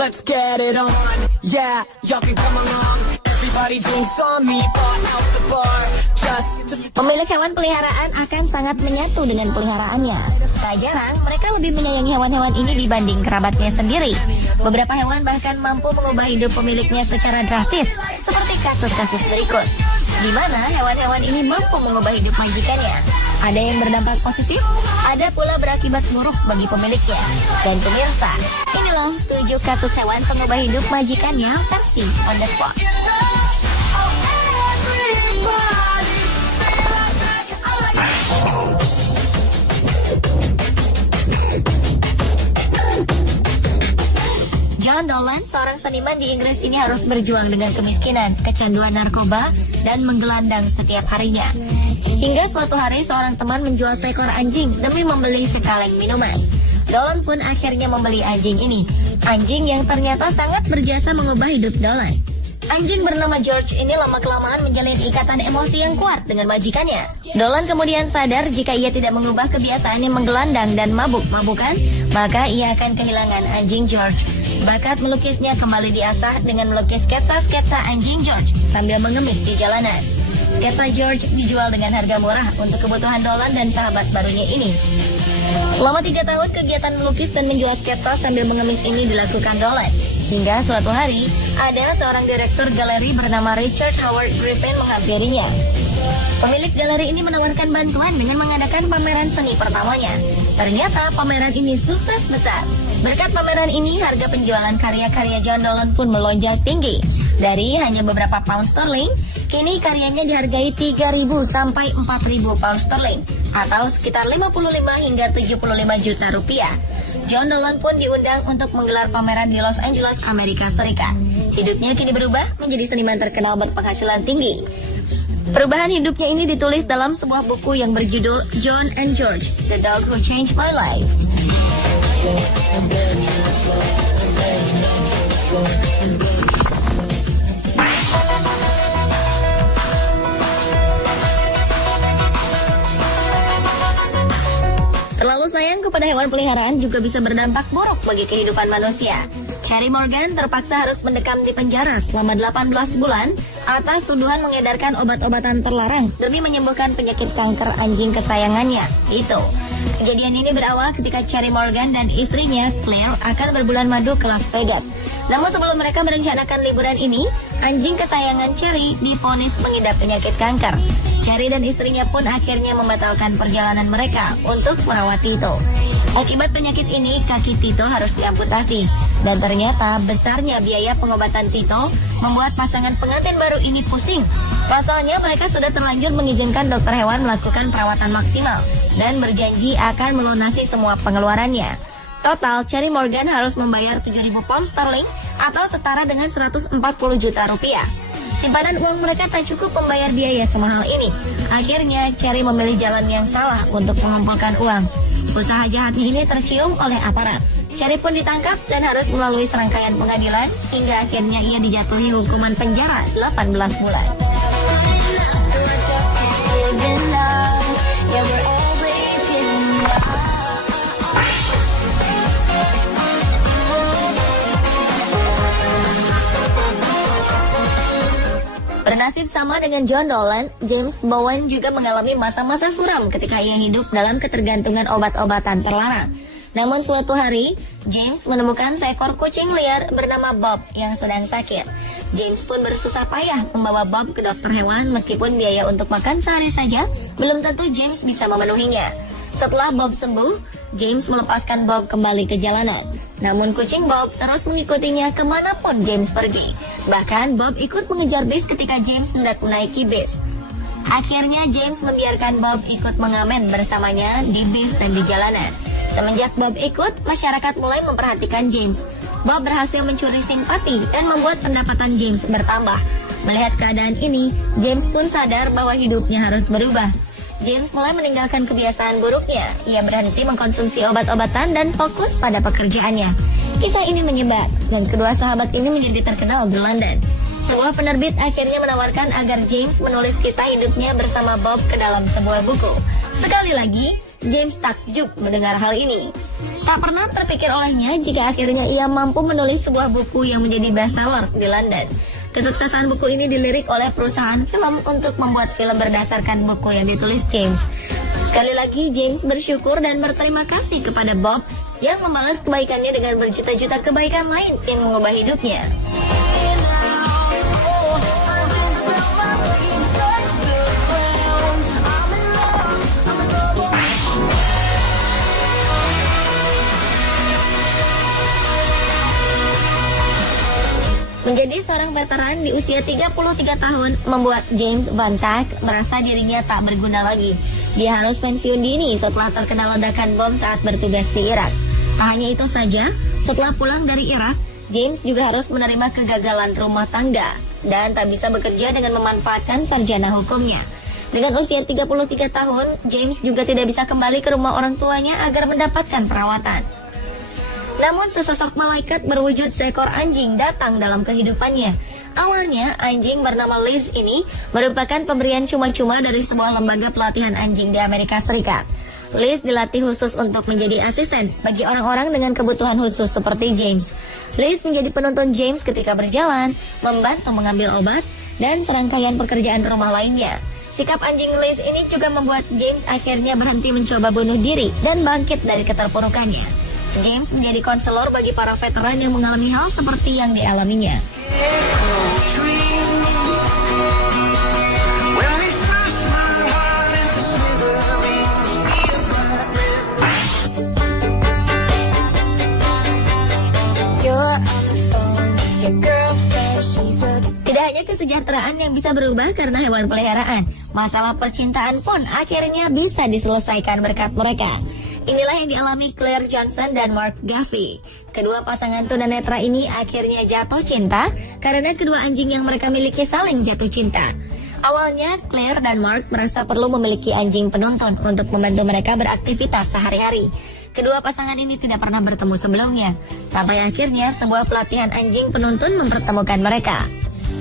let's get it on. Yeah, y'all can come along. Everybody drinks on me, bought out the bar. Pemilik hewan peliharaan akan sangat menyatu dengan peliharaannya. Tak jarang, mereka lebih menyayangi hewan-hewan ini dibanding kerabatnya sendiri. Beberapa hewan bahkan mampu mengubah hidup pemiliknya secara drastis, seperti kasus-kasus berikut, di mana hewan-hewan ini mampu mengubah hidup majikannya. Ada yang berdampak positif, ada pula berakibat buruk bagi pemiliknya. Dan pemirsa, inilah 7 kasus hewan pengubah hidup majikannya versi on the spot. John Dolan, seorang seniman di Inggris ini harus berjuang dengan kemiskinan, kecanduan narkoba, dan menggelandang setiap harinya. Hingga suatu hari seorang teman menjual seekor anjing demi membeli sekaleng minuman. Dolan pun akhirnya membeli anjing ini. Anjing yang ternyata sangat berjasa mengubah hidup Dolan. Anjing bernama George ini lama-kelamaan menjalin ikatan emosi yang kuat dengan majikannya. Dolan kemudian sadar jika ia tidak mengubah kebiasaannya menggelandang dan mabuk-mabukan, maka ia akan kehilangan anjing George. Bakat melukisnya kembali diasah dengan melukis sketsa-sketsa anjing George sambil mengemis di jalanan. Sketsa George dijual dengan harga murah untuk kebutuhan Dolan dan sahabat barunya ini. Selama 3 tahun kegiatan melukis dan menjual sketsa sambil mengemis ini dilakukan Dolan. Hingga suatu hari, ada seorang direktur galeri bernama Richard Howard Griffin menghampirinya. Pemilik galeri ini menawarkan bantuan dengan mengadakan pameran seni pertamanya. Ternyata pameran ini sukses besar. Berkat pameran ini, harga penjualan karya-karya John Dolan pun melonjak tinggi. Dari hanya beberapa pound sterling, kini karyanya dihargai 3.000 sampai 4.000 pound sterling, atau sekitar 55 hingga 75 juta rupiah. John Dolan pun diundang untuk menggelar pameran di Los Angeles, Amerika Serikat. Hidupnya kini berubah menjadi seniman terkenal berpenghasilan tinggi. Perubahan hidupnya ini ditulis dalam sebuah buku yang berjudul John and George, The Dog Who Changed My Life. Terlalu sayang kepada hewan peliharaan juga bisa berdampak buruk bagi kehidupan manusia. Cherry Morgan terpaksa harus mendekam di penjara selama 18 bulan atas tuduhan mengedarkan obat-obatan terlarang demi menyembuhkan penyakit kanker anjing kesayangannya. Kejadian ini berawal ketika Cherry Morgan dan istrinya Claire akan berbulan madu ke Las Vegas. Namun sebelum mereka merencanakan liburan ini, anjing kesayangan Cherry divonis mengidap penyakit kanker. Cherry dan istrinya pun akhirnya membatalkan perjalanan mereka untuk merawat Tito. Akibat penyakit ini, kaki Tito harus diamputasi. Dan ternyata besarnya biaya pengobatan Tito membuat pasangan pengantin baru ini pusing. Pasalnya mereka sudah terlanjur mengizinkan dokter hewan melakukan perawatan maksimal dan berjanji akan melunasi semua pengeluarannya. Total, Cherry Morgan harus membayar 7.000 pound sterling atau setara dengan 140 juta rupiah. Simpanan uang mereka tak cukup membayar biaya semahal ini. Akhirnya, Cherry memilih jalan yang salah untuk mengumpulkan uang. Usaha jahatnya ini tercium oleh aparat. Cherry pun ditangkap dan harus melalui serangkaian pengadilan hingga akhirnya ia dijatuhi hukuman penjara 18 bulan. Bernasib sama dengan John Dolan, James Bowen juga mengalami masa-masa suram ketika ia hidup dalam ketergantungan obat-obatan terlarang. Namun suatu hari, James menemukan seekor kucing liar bernama Bob yang sedang sakit. James pun bersusah payah membawa Bob ke dokter hewan meskipun biaya untuk makan sehari saja belum tentu James bisa memenuhinya. Setelah Bob sembuh, James melepaskan Bob kembali ke jalanan. Namun kucing Bob terus mengikutinya kemanapun James pergi. Bahkan Bob ikut mengejar bis ketika James hendak menaiki bis. Akhirnya James membiarkan Bob ikut mengamen bersamanya di bis dan di jalanan. Semenjak Bob ikut, masyarakat mulai memperhatikan James. Bob berhasil mencuri simpati dan membuat pendapatan James bertambah. Melihat keadaan ini, James pun sadar bahwa hidupnya harus berubah. James mulai meninggalkan kebiasaan buruknya. Ia berhenti mengkonsumsi obat-obatan dan fokus pada pekerjaannya. Kisah ini menyebar, dan kedua sahabat ini menjadi terkenal di London. Sebuah penerbit akhirnya menawarkan agar James menulis kisah hidupnya bersama Bob ke dalam sebuah buku. Sekali lagi, James takjub mendengar hal ini. Tak pernah terpikir olehnya jika akhirnya ia mampu menulis sebuah buku yang menjadi bestseller di London. Kesuksesan buku ini dilirik oleh perusahaan film untuk membuat film berdasarkan buku yang ditulis James. Sekali lagi James bersyukur dan berterima kasih kepada Bob yang membalas kebaikannya dengan berjuta-juta kebaikan lain yang mengubah hidupnya. Menjadi seorang veteran di usia 33 tahun membuat James Van Tak merasa dirinya tak berguna lagi. Dia harus pensiun dini setelah terkena ledakan bom saat bertugas di Irak. Tak hanya itu saja, setelah pulang dari Irak, James juga harus menerima kegagalan rumah tangga dan tak bisa bekerja dengan memanfaatkan sarjana hukumnya. Dengan usia 33 tahun, James juga tidak bisa kembali ke rumah orang tuanya agar mendapatkan perawatan. Namun sesosok malaikat berwujud seekor anjing datang dalam kehidupannya. Awalnya, anjing bernama Liz ini merupakan pemberian cuma-cuma dari sebuah lembaga pelatihan anjing di Amerika Serikat. Liz dilatih khusus untuk menjadi asisten bagi orang-orang dengan kebutuhan khusus seperti James. Liz menjadi penuntun James ketika berjalan, membantu mengambil obat, dan serangkaian pekerjaan rumah lainnya. Sikap anjing Liz ini juga membuat James akhirnya berhenti mencoba bunuh diri dan bangkit dari keterpurukannya. James menjadi konselor bagi para veteran yang mengalami hal seperti yang dialaminya. Tidak hanya kesejahteraan yang bisa berubah karena hewan peliharaan, masalah percintaan pun akhirnya bisa diselesaikan berkat mereka. Inilah yang dialami Claire Johnson dan Mark Gaffey. Kedua pasangan tunanetra ini akhirnya jatuh cinta karena kedua anjing yang mereka miliki saling jatuh cinta. Awalnya, Claire dan Mark merasa perlu memiliki anjing penuntun untuk membantu mereka beraktivitas sehari-hari. Kedua pasangan ini tidak pernah bertemu sebelumnya, sampai akhirnya sebuah pelatihan anjing penuntun mempertemukan mereka.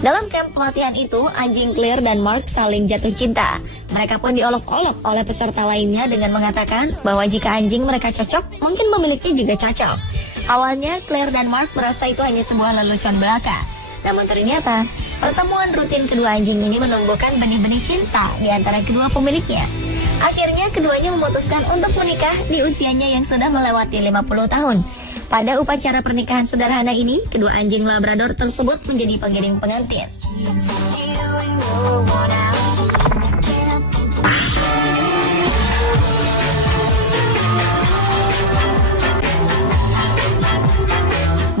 Dalam camp pelatihan itu, anjing Claire dan Mark saling jatuh cinta. Mereka pun diolok-olok oleh peserta lainnya dengan mengatakan bahwa jika anjing mereka cocok, mungkin memiliki juga cocok. Awalnya, Claire dan Mark merasa itu hanya sebuah lelucon belaka. Namun ternyata, pertemuan rutin kedua anjing ini menumbuhkan benih-benih cinta di antara kedua pemiliknya. Akhirnya, keduanya memutuskan untuk menikah di usianya yang sudah melewati 50 tahun. Pada upacara pernikahan sederhana ini, kedua anjing Labrador tersebut menjadi pengiring pengantin.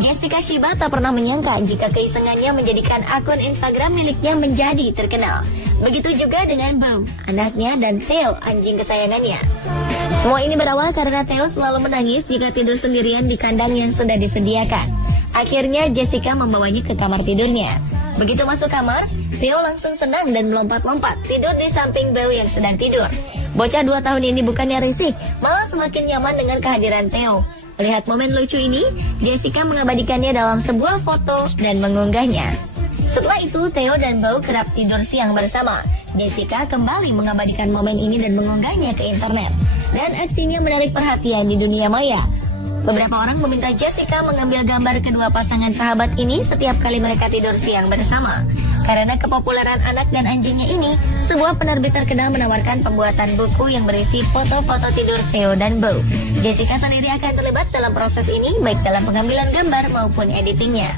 Jessica Shiba tak pernah menyangka jika keisengannya menjadikan akun Instagram miliknya menjadi terkenal. Begitu juga dengan Beau, anaknya, dan Theo, anjing kesayangannya. Semua ini berawal karena Theo selalu menangis jika tidur sendirian di kandang yang sudah disediakan. Akhirnya Jessica membawanya ke kamar tidurnya. Begitu masuk kamar, Theo langsung senang dan melompat-lompat tidur di samping Beau yang sedang tidur. Bocah 2 tahun ini bukannya risih, malah semakin nyaman dengan kehadiran Theo. Melihat momen lucu ini, Jessica mengabadikannya dalam sebuah foto dan mengunggahnya. Setelah itu, Theo dan Beau kerap tidur siang bersama. Jessica kembali mengabadikan momen ini dan mengunggahnya ke internet. Dan aksinya menarik perhatian di dunia maya. Beberapa orang meminta Jessica mengambil gambar kedua pasangan sahabat ini setiap kali mereka tidur siang bersama. Karena kepopuleran anak dan anjingnya ini, sebuah penerbit terkenal menawarkan pembuatan buku yang berisi foto-foto tidur Theo dan Beau. Jessica sendiri akan terlibat dalam proses ini, baik dalam pengambilan gambar maupun editingnya.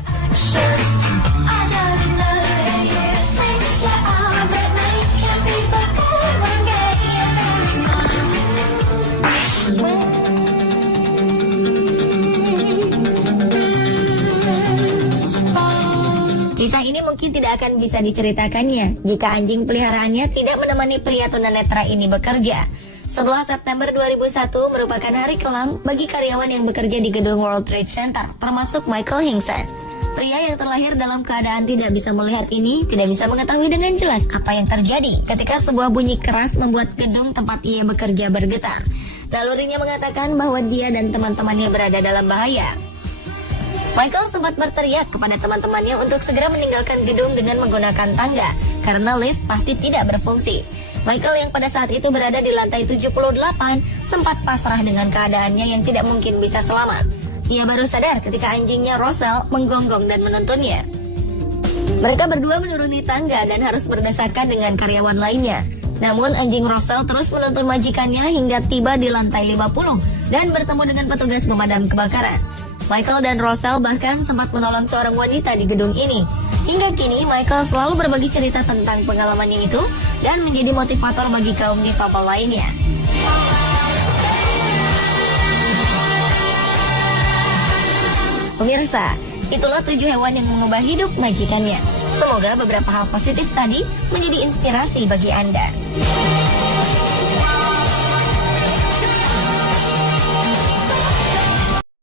Kisah ini mungkin tidak akan bisa diceritakannya jika anjing peliharaannya tidak menemani pria tunanetra ini bekerja. 11 September 2001 merupakan hari kelam bagi karyawan yang bekerja di gedung World Trade Center, termasuk Michael Hinkson. Pria yang terlahir dalam keadaan tidak bisa melihat ini tidak bisa mengetahui dengan jelas apa yang terjadi ketika sebuah bunyi keras membuat gedung tempat ia bekerja bergetar. Nalurinya mengatakan bahwa dia dan teman-temannya berada dalam bahaya. Michael sempat berteriak kepada teman-temannya untuk segera meninggalkan gedung dengan menggunakan tangga karena lift pasti tidak berfungsi. Michael yang pada saat itu berada di lantai 78 sempat pasrah dengan keadaannya yang tidak mungkin bisa selamat. Ia baru sadar ketika anjingnya Russell menggonggong dan menuntunnya. Mereka berdua menuruni tangga dan harus berdesakan dengan karyawan lainnya. Namun anjing Russell terus menuntun majikannya hingga tiba di lantai 50 dan bertemu dengan petugas pemadam kebakaran. Michael dan Russell bahkan sempat menolong seorang wanita di gedung ini. Hingga kini Michael selalu berbagi cerita tentang pengalamannya itu dan menjadi motivator bagi kaum difabel lainnya. Pemirsa, itulah 7 hewan yang mengubah hidup majikannya. Semoga beberapa hal positif tadi menjadi inspirasi bagi Anda.